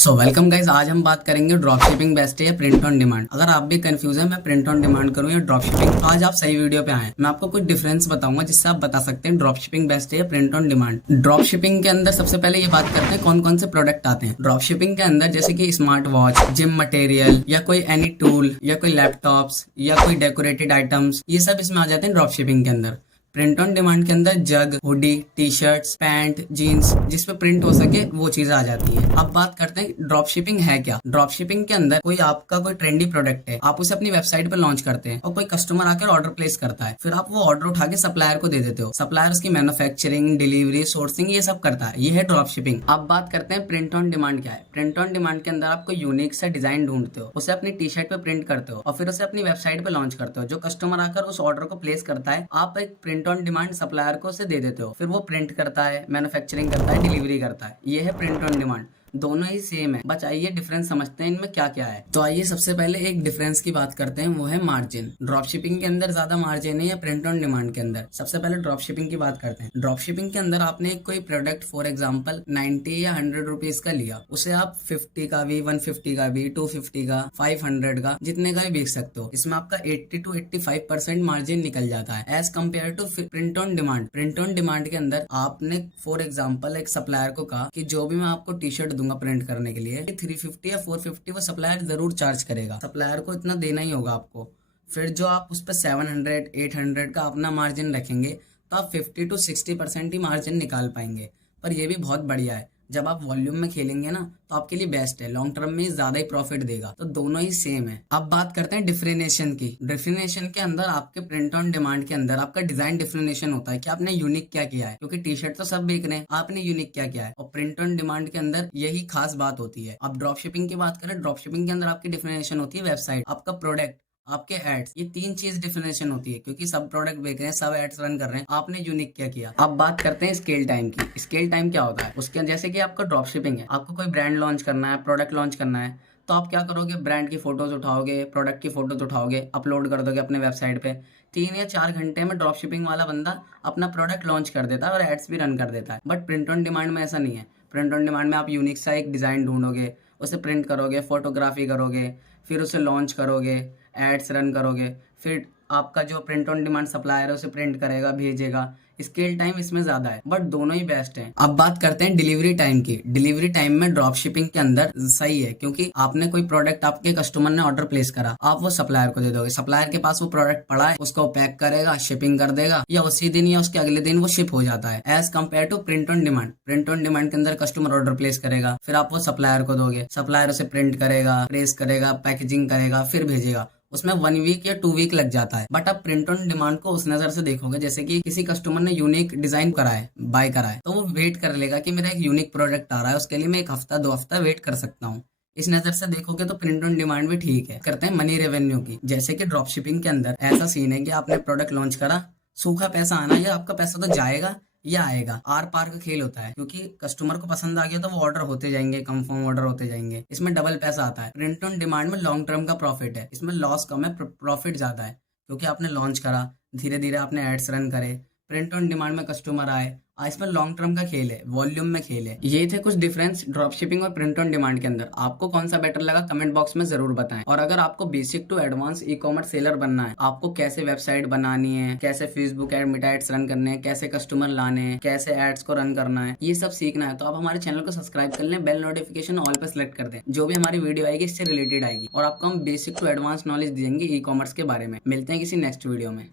So welcome guys, आज हम बात करेंगे ड्रॉप शिपिंग बेस्ट है या प्रिंट ऑन डिमांड। अगर आप भी कंफ्यूज है मैं प्रिंट ऑन डिमांड करूं या ड्रॉप शिपिंग, तो आज आप सही वीडियो पे आए। मैं आपको कुछ डिफरेंस बताऊंगा जिससे आप बता सकते हैं ड्रॉप शिपिंग बेस्ट है या print on demand. Drop shipping के अंदर सबसे पहले ये बात करते हैं कौन कौन से प्रोडक्ट आते हैं ड्रॉप शिपिंग के अंदर, जैसे कि स्मार्ट वॉच, जिम मटेरियल या कोई एनी टूल या कोई लैपटॉप्स या कोई डेकोरेटेड आइटम्स, ये सब इसमें आ जाते हैं ड्रॉप शिपिंग के अंदर। प्रिंट ऑन डिमांड के अंदर jug, hoodie, T shirts, pant, jeans जिसपे प्रिंट हो सके वो चीजें आ जाती है। अब बात करते हैं ड्रॉप शिपिंग है क्या। ड्रॉप शिपिंग के अंदर कोई आपका कोई ट्रेंडी प्रोडक्ट है, आप उसे अपनी वेबसाइट पे लॉन्च करते हैं और कोई कस्टमर आकर ऑर्डर प्लेस करता है, फिर आप वो ऑर्डर उठा के सप्लायर को दे देते हो। सप्लायर उसकी मैन्युफैक्चरिंग, डिलीवरी, सोर्सिंग ये सब करता है। ये है ड्रॉप शिपिंग। अब बात करते हैं प्रिंट ऑन डिमांड क्या है। प्रिंट ऑन डिमांड के अंदर आप कोई यूनिक सा डिजाइन ढूंढते हो, उसे अपनी टी शर्ट पे प्रिंट करते हो और फिर उसे अपनी वेबसाइट पे लॉन्च करते हो। जो कस्टमर आकर उस ऑर्डर को प्लेस करता है, आप एक प्रिंट ऑन डिमांड सप्लायर को उसे दे देते हो, फिर वो प्रिंट करता है, मैन्युफैक्चरिंग करता है, डिलीवरी करता है। ये है प्रिंट ऑन डिमांड। दोनों ही सेम है, बस आइए डिफरेंस समझते हैं इनमें क्या क्या है। तो आइए सबसे पहले एक डिफरेंस की बात करते हैं, वो है मार्जिन। ड्रॉप शिपिंग के अंदर ज्यादा मार्जिन है या प्रिंट ऑन डिमांड के अंदर। सबसे पहले ड्रॉप शिपिंग की बात करते हैं। ड्रॉप शिपिंग के अंदर आपने कोई प्रोडक्ट फॉर एग्जांपल 90 या 100 रुपीज का लिया, उसे आप 50 का भी, 150 का भी, 250 का, 500 का, जितने का भी बेच सकते हो। इसमें आपका 80 to 85% मार्जिन निकल जाता है as compare to print on demand. Print on demand के अंदर आपने फॉर एग्जाम्पल एक सप्लायर को कहा कि जो भी मैं आपको टी शर्ट दूंगा प्रिंट करने के लिए 350 या 450 वो सप्लायर जरूर चार्ज करेगा। सप्लायर को इतना देना ही होगा आपको। फिर जो आप उस पर 700, 800 का अपना मार्जिन रखेंगे तो आप 50 to 60% ही मार्जिन निकाल पाएंगे। पर ये भी बहुत बढ़िया है, जब आप वॉल्यूम में खेलेंगे ना तो आपके लिए बेस्ट है, लॉन्ग टर्म में ज्यादा ही प्रॉफिट देगा। तो दोनों ही सेम है। अब बात करते हैं डिफरेंशिएशन की। डिफरेंशिएशन के अंदर आपके प्रिंट ऑन डिमांड के अंदर आपका डिजाइन डिफरेंशिएशन होता है कि आपने यूनिक क्या किया है, क्योंकि टी शर्ट तो सब बेच रहे हैं, आपने यूनिक क्या किया है। और प्रिंट ऑन डिमांड के अंदर यही खास बात होती है। अब ड्रॉप शिपिंग की बात करें, ड्रॉप शिपिंग के अंदर आपकी डिफरेंशिएशन होती है वेबसाइट, आपका प्रोडक्ट, आपके एड्स। ये तीन चीज डिफरेंशिएशन होती है, क्योंकि सब प्रोडक्ट बेच रहे हैं, सब एड्स रन कर रहे हैं, आपने यूनिक क्या किया। अब बात करते हैं स्केल टाइम की। स्केल टाइम क्या होता है उसके, जैसे कि आपका ड्रॉप शिपिंग है, आपको कोई ब्रांड लॉन्च करना है, प्रोडक्ट लॉन्च करना है, तो आप क्या करोगे, ब्रांड की फोटोज उठाओगे, प्रोडक्ट की फोटोज उठाओगे, अपलोड कर दोगे अपने वेबसाइट पे। 3 या 4 घंटे में ड्रॉप शिपिंग वाला बंदा अपना प्रोडक्ट लॉन्च कर देता है और एड्स भी रन कर देता है। बट प्रिंट ऑन डिमांड में ऐसा नहीं है। प्रिंट ऑन डिमांड में आप यूनिक सा एक डिजाइन ढूंढोगे, उसे प्रिंट करोगे, फोटोग्राफी करोगे, फिर उसे लॉन्च करोगे, एड्स रन करोगे, फिर आपका जो प्रिंट ऑन डिमांड सप्लायर है उसे प्रिंट करेगा, भेजेगा। स्केल टाइम इसमें ज्यादा है, बट दोनों ही बेस्ट है। अब बात करते हैं डिलीवरी टाइम की। डिलीवरी टाइम में ड्रॉप शिपिंग के अंदर सही है, क्योंकि आपने कोई प्रोडक्ट, आपके कस्टमर ने ऑर्डर प्लेस करा, आप वो सप्लायर को दे दोगे, सप्लायर के पास वो प्रोडक्ट पड़ा है, उसको पैक करेगा, शिपिंग कर देगा, या उसी दिन या उसके अगले दिन वो शिप हो जाता है as compare to print on demand. Print on demand के अंदर कस्टमर ऑर्डर प्लेस करेगा, फिर आप वो सप्लायर को दोगे, सप्लायर उसे प्रिंट करेगा, प्रेस करेगा, पैकेजिंग करेगा, फिर भेजेगा। उसमें 1 वीक या 2 वीक लग जाता है। बट आप प्रिंट ऑन डिमांड को उस नजर से देखोगे, जैसे कि किसी कस्टमर ने यूनिक डिजाइन करा है, बाय करा है, तो वो वेट कर लेगा कि मेरा एक यूनिक प्रोडक्ट आ रहा है, उसके लिए मैं 1 हफ्ता 2 हफ्ता वेट कर सकता हूँ। इस नजर से देखोगे तो प्रिंट ऑन डिमांड भी ठीक है। करते हैं मनी रेवेन्यू की। जैसे कि ड्रॉप शिपिंग के अंदर ऐसा सीन है कि आपने प्रोडक्ट लॉन्च करा, सूखा पैसा आना, या आपका पैसा तो जाएगा या आएगा, आर पार का खेल होता है, क्योंकि कस्टमर को पसंद आ गया तो वो ऑर्डर होते जाएंगे, कंफर्म ऑर्डर होते जाएंगे। इसमें डबल पैसा आता है। प्रिंट ऑन डिमांड में लॉन्ग टर्म का प्रॉफिट है, इसमें लॉस कम है, प्रॉफिट ज्यादा है, क्योंकि आपने लॉन्च करा, धीरे धीरे आपने एड्स रन करे, प्रिंट ऑन डिमांड में कस्टमर आए, इसमें लॉन्ग टर्म का खेल है, वॉल्यूम में खेल है। ये थे कुछ डिफरेंस ड्रॉप शिपिंग और प्रिंट ऑन डिमांड के अंदर। आपको कौन सा बेटर लगा कमेंट बॉक्स में जरूर बताएं। और अगर आपको basic to advance e commerce seller बनना है, आपको कैसे वेबसाइट बनानी है, कैसे Facebook ad, Meta ads run करने हैं, कैसे कस्टमर लाने हैं, कैसे एड्स को रन करना है, ये सब सीखना है, तो आप हमारे चैनल को सब्सक्राइब कर लें, बेल नोटिफिकेशन ऑल पे सिलेक्ट कर दें। जो भी हमारी वीडियो आएगी इससे रिलेटेड आएगी, और आपको हम बेसिक टू एडवांस नॉलेज देंगे ई कॉमर्स के बारे में। मिलते हैं किसी नेक्स्ट वीडियो में।